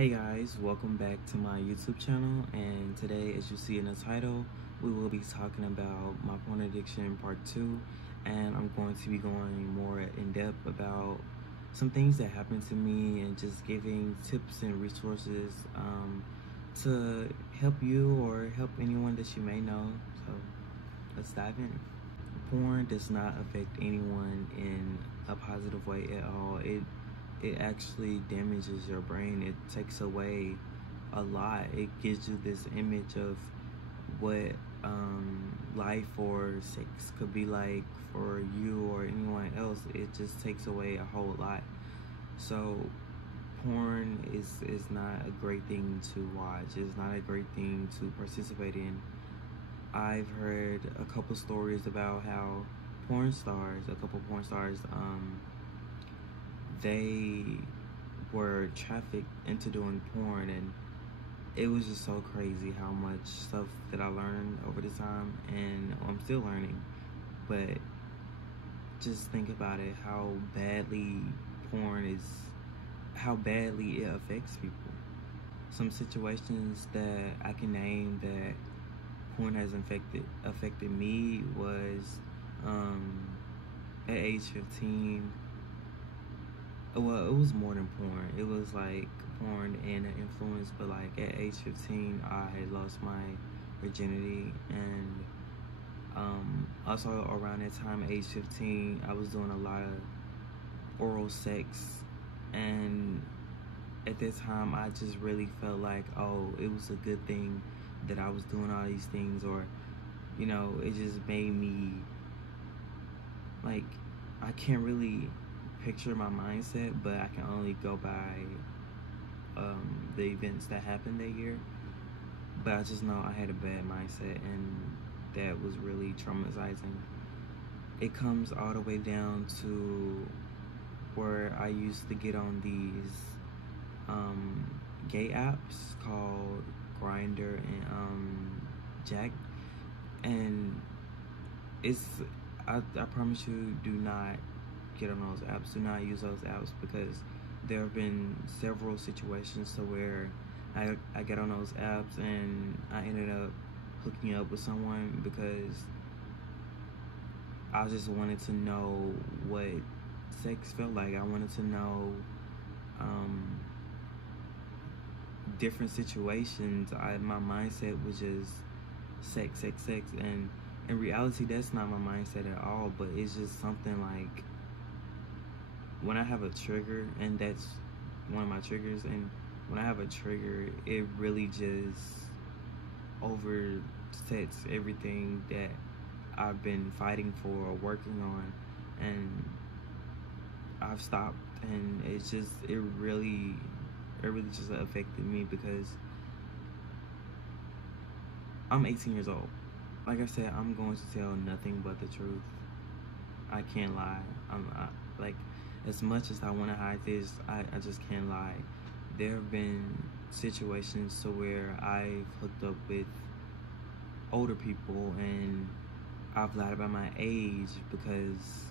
Hey guys, welcome back to my YouTube channel, and today, as you see in the title, we will be talking about my porn addiction part 2, and I'm going to be going more in depth about some things that happened to me and just giving tips and resources to help you or help anyone that you may know. So let's dive in. Porn does not affect anyone in a positive way at all. It actually damages your brain. It takes away a lot. It gives you this image of what life or sex could be like for you or anyone else. It just takes away a whole lot. So porn is not a great thing to watch. It's not a great thing to participate in. I've heard a couple stories about how a couple porn stars, they were trafficked into doing porn, and it was just so crazy how much stuff that I learned over the time, and I'm still learning. But just think about it, how badly it affects people. Some situations that I can name that porn has affected me was at age 15. Well, it was more than porn. It was like porn and an influence, but like at age 15, I had lost my virginity, and also around that time, age 15, I was doing a lot of oral sex, and at that time, I just really felt like, oh, it was a good thing that I was doing all these things, or, you know, it just made me, like, I can't really picture my mindset, but I can only go by the events that happened that year. But I just know I had a bad mindset, and that was really traumatizing. It comes all the way down to where I used to get on these gay apps called Grinder and Jack, and I promise you, do not get on those apps. Do not use those apps, because there have been several situations to where I get on those apps and I ended up hooking up with someone because I just wanted to know what sex felt like. I wanted to know different situations. My mindset was just sex, and in reality, that's not my mindset at all. But it's just something like, when I have a trigger, and that's one of my triggers, and when I have a trigger, it really just oversets everything that I've been fighting for or working on, and I've stopped, and it really just affected me, because I'm 18 years old. Like I said, I'm going to tell nothing but the truth. I can't lie. Like, as much as I want to hide this, I just can't lie. There have been situations to where I've hooked up with older people, and I've lied about my age, because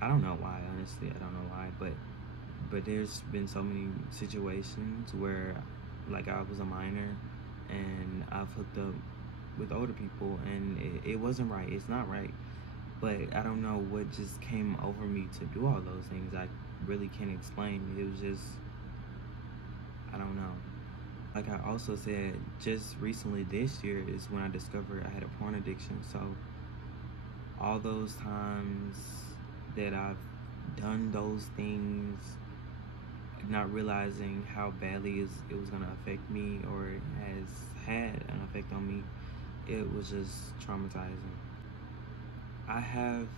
I don't know why, honestly. I don't know why, but there's been so many situations where, like, I was a minor and I've hooked up with older people, and it wasn't right. It's not right. But I don't know what just came over me to do all those things. I really can't explain. It was just, I don't know. Like I also said, just recently this year is when I discovered I had a porn addiction. So all those times that I've done those things, not realizing how badly it was gonna affect me, or it has had an effect on me, it was just traumatizing. I have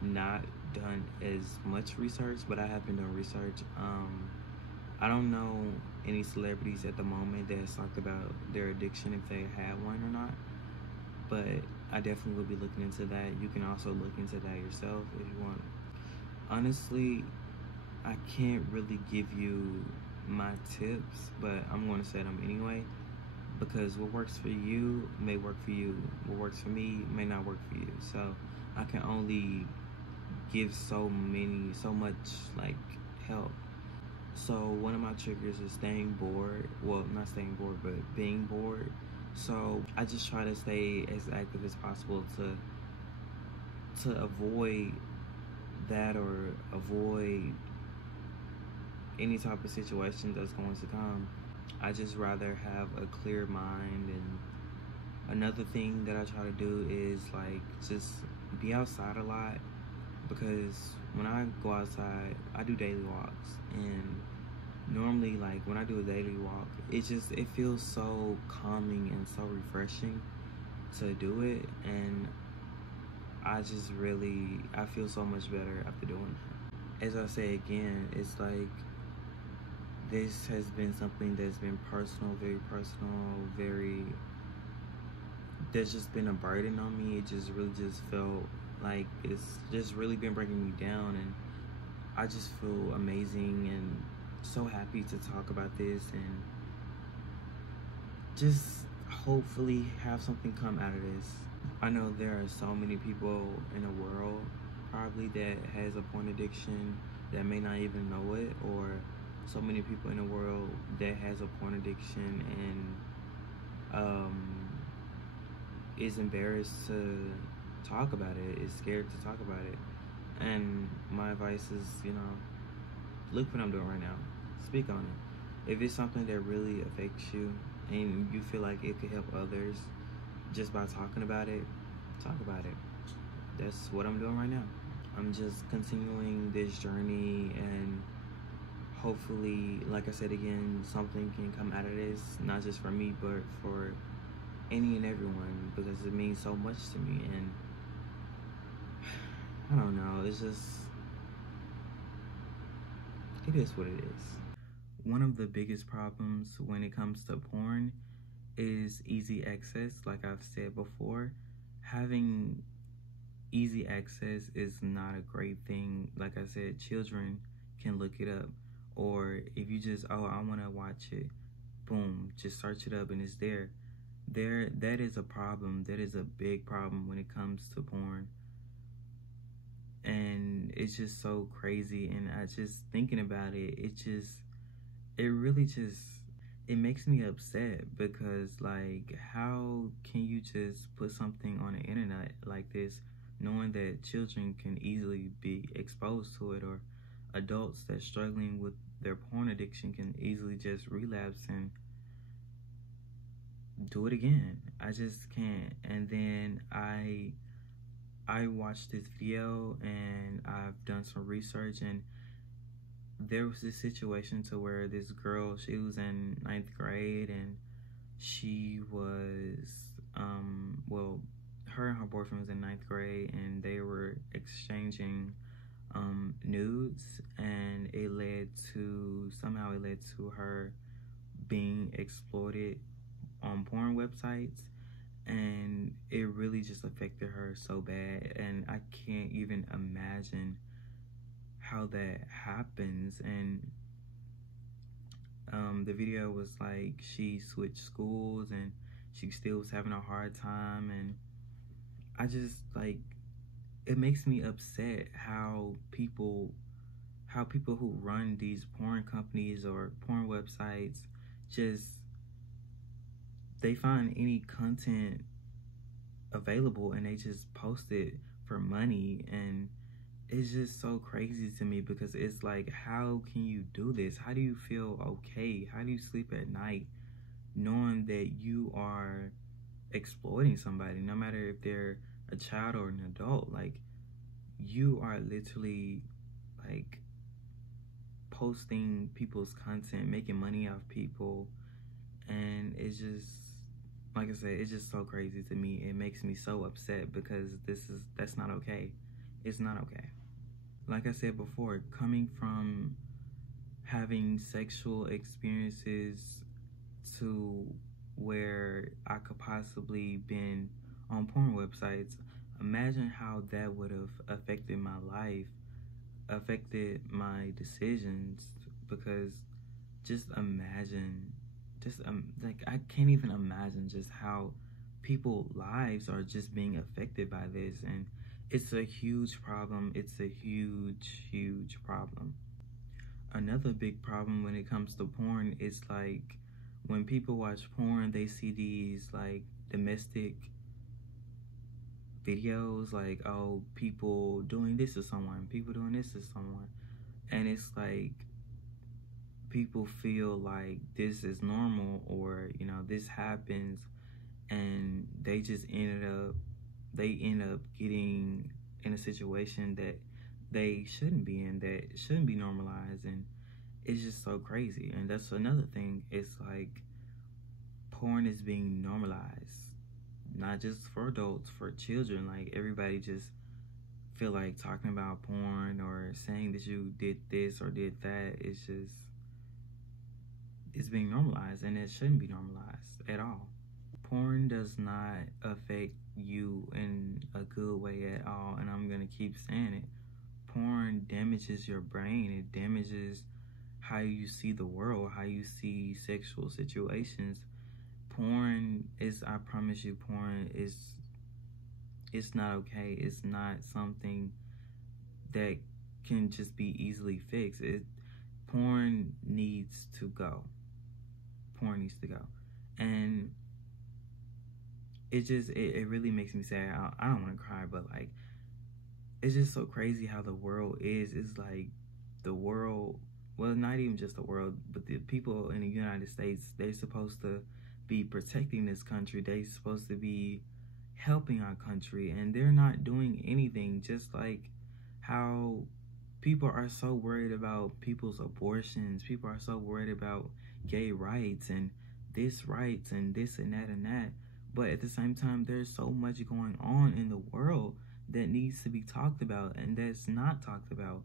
not done as much research, but I have been doing research. I don't know any celebrities at the moment that's talked about their addiction, if they had one or not, but I definitely will be looking into that. You can also look into that yourself if you want. Honestly, I can't really give you my tips, but I'm going to say them anyway, because what works for you may work for you. What works for me may not work for you. So I can only give so much like help. So one of my triggers is staying bored. Well, not staying bored, but being bored. So I just try to stay as active as possible to avoid that, or avoid any type of situation that's going to come. I just rather have a clear mind. And another thing that I try to do is like just be outside a lot, because when I go outside, I do daily walks, and normally, like, when I do a daily walk, it feels so calming and so refreshing to do it. And I feel so much better after doing it. As I say again, it's like this has been something that's been personal, very personal, very, there's just been a burden on me. It just really just felt like it's just really been breaking me down, and I just feel amazing and so happy to talk about this, and just hopefully have something come out of this. I know there are so many people in the world probably that has a porn addiction that may not even know it, or so many people in the world that has a porn addiction and is embarrassed to talk about it, is scared to talk about it. And my advice is, look what I'm doing right now. Speak on it. If it's something that really affects you and you feel like it could help others just by talking about it, talk about it. That's what I'm doing right now. I'm just continuing this journey, and hopefully, like I said again, something can come out of this, not just for me, but for any and everyone, because it means so much to me. And I don't know, it's just, it is what it is. One of the biggest problems when it comes to porn is easy access. Like I've said before, having easy access is not a great thing. Like I said, children can look it up, or if you just, oh, I want to watch it, boom, just search it up and it's there. That is a problem. That is a big problem when it comes to porn. And it's just so crazy, and I just thinking about it, it really just, it makes me upset, because like, how can you just put something on the internet like this knowing that children can easily be exposed to it, or adults that's struggling with their porn addiction can easily just relapse and do it again? I just can't. And then I watched this video, and I've done some research, and there was this situation to where this girl, she was in 9th grade, and she was, well, her and her boyfriend was in 9th grade, and they were exchanging nudes, and somehow it led to her being exploited on porn websites. And it really just affected her so bad, and I can't even imagine how that happens. And the video was like, she switched schools and she still was having a hard time. And I just, like, it makes me upset how people who run these porn companies or porn websites just, they find any content available and they just post it for money. And it's just so crazy to me, because it's like, how can you do this? How do you feel okay? How do you sleep at night knowing that you are exploiting somebody, no matter if they're a child or an adult? Like, you are literally, like, posting people's content, making money off people. And it's just, like I said, it's just so crazy to me. It makes me so upset, because that's not okay. It's not okay. Like I said before, coming from having sexual experiences to where I could possibly been on porn websites, imagine how that would have affected my life, affected my decisions. Because just imagine, like, I can't even imagine just how people's lives are just being affected by this. And it's a huge problem. It's a huge, huge problem. Another big problem when it comes to porn is like when people watch porn, they see these like domestic videos, like, oh, people doing this to someone, people doing this to someone, and it's like people feel like this is normal, or this happens, and they end up getting in a situation that they shouldn't be in, that shouldn't be normalized. And it's just so crazy. And that's another thing. It's like porn is being normalized, not just for adults, for children. Like everybody just feel like talking about porn or saying that you did this or did that. It's being normalized, and it shouldn't be normalized at all. Porn does not affect you in a good way at all, and I'm gonna keep saying it. Porn damages your brain. It damages how you see the world, how you see sexual situations. Porn is, I promise you, porn is, it's not okay. It's not something that can just be easily fixed. Porn needs to go. Porn needs to go. And it really makes me sad. I don't want to cry, but like, it's just so crazy how the world is. It's like the world, well, not even just the world, but the people in the United States, they're supposed to be protecting this country. They're supposed to be helping our country, and they're not doing anything. Just like how people are so worried about people's abortions, people are so worried about gay rights and this rights and this and that and that. But at the same time, there's so much going on in the world that needs to be talked about and that's not talked about.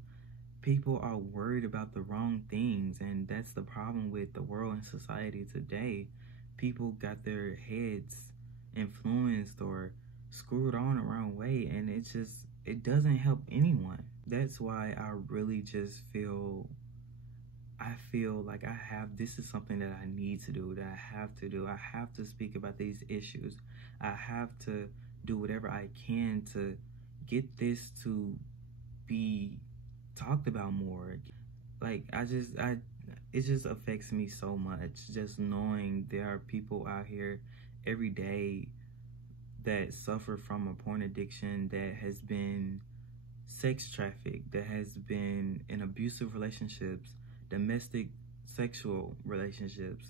People are worried about the wrong things, and that's the problem with the world and society today. People got their heads influenced or screwed on the wrong way, and it doesn't help anyone. That's why I really just I feel like this is something that I need to do, that I have to do. I have to speak about these issues. I have to do whatever I can to get this to be talked about more. Like, it just affects me so much, just knowing there are people out here every day that suffer from a porn addiction, that has been sex trafficked, that has been in abusive relationships, domestic sexual relationships,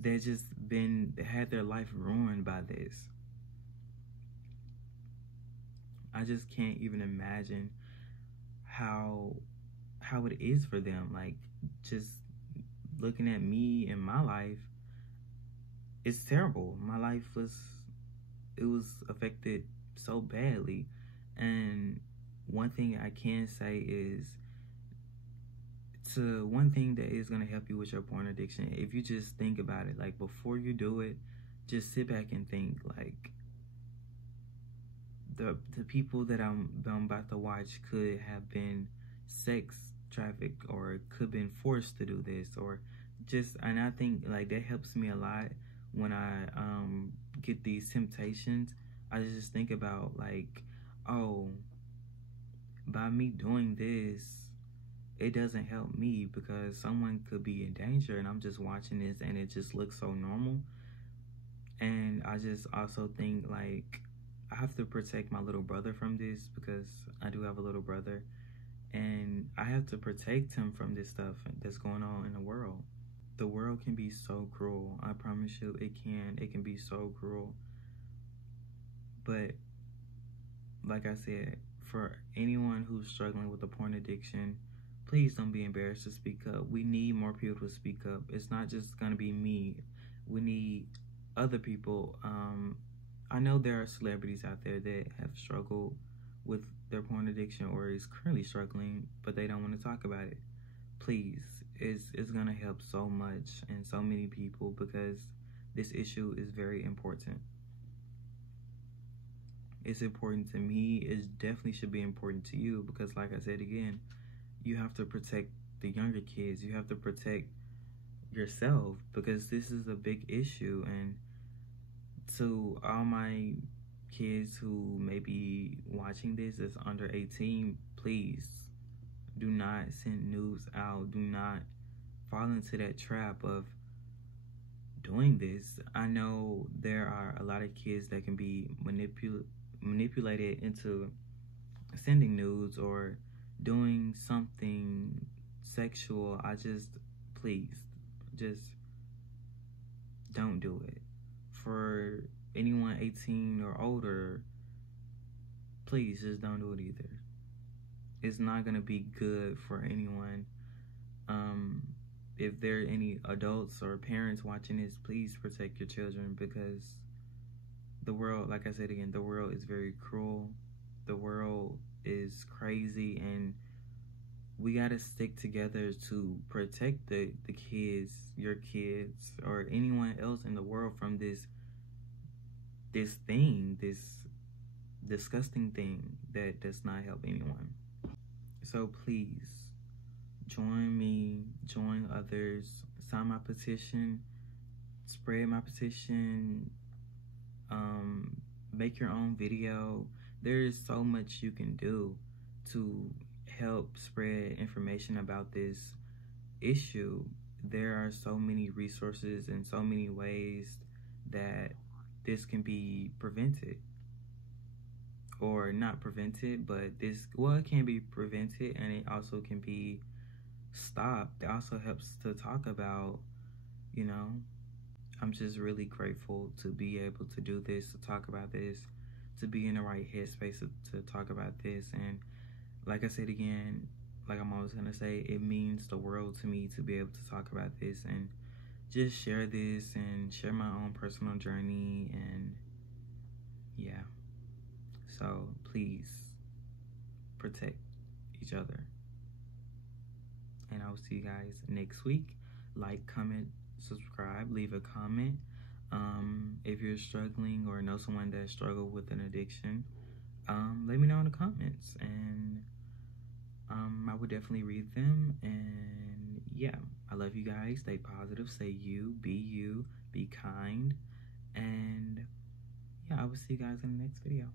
that just had their life ruined by this. I just can't even imagine how it is for them. Like, just looking at me and my life, it's terrible. My life was affected so badly. And one thing I can say is, one thing that is going to help you with your porn addiction, if you just think about it, like before you do it, just sit back and think, like, the people that I'm about to watch could have been sex trafficked, or could have been forced to do this, or just, and I think like that helps me a lot when I get these temptations. I just think about like, oh, by me doing this, it doesn't help me because someone could be in danger, and I'm just watching this and it just looks so normal. And I just also think like I have to protect my little brother from this, because I do have a little brother, and I have to protect him from this stuff that's going on in the world. The world can be so cruel. I promise you, it can be so cruel. But like I said, for anyone who's struggling with a porn addiction, please don't be embarrassed to speak up. We need more people to speak up. It's not just gonna be me. We need other people. I know there are celebrities out there that have struggled with their porn addiction, or is currently struggling, but they don't want to talk about it. Please, it's gonna help so much and so many people, because this issue is very important. It's important to me. It definitely should be important to you, because like I said again, you have to protect the younger kids. You have to protect yourself, because this is a big issue. And to all my kids who may be watching this as under 18, please Do not send nudes out. Do not fall into that trap of doing this. I know there are a lot of kids that can be manipulated into sending nudes or doing something sexual. Please, just don't do it. For anyone 18 or older, please just don't do it either. It's not gonna be good for anyone. If there are any adults or parents watching this, please protect your children, because the world, like I said again, the world is very cruel. The world is crazy, and we gotta stick together to protect the kids, your kids, or anyone else in the world from this disgusting thing that does not help anyone. So please, join me, join others, sign my petition, spread my petition, make your own video. There is so much you can do to help spread information about this issue. There are so many resources and so many ways that this can be prevented. Or not prevented, but it can be prevented, and it also can be stopped. It also helps to talk about, I'm just really grateful to be able to do this, to talk about this, to be in the right headspace to talk about this. And like I said again, like I'm always gonna say, it means the world to me to be able to talk about this and just share this and share my own personal journey. And yeah, so please protect each other, and I will see you guys next week. Like, comment, subscribe, leave a comment. If you're struggling or know someone that struggled with an addiction, let me know in the comments, and I would definitely read them. And yeah, I love you guys. Stay positive, stay you, be kind, and yeah, I will see you guys in the next video.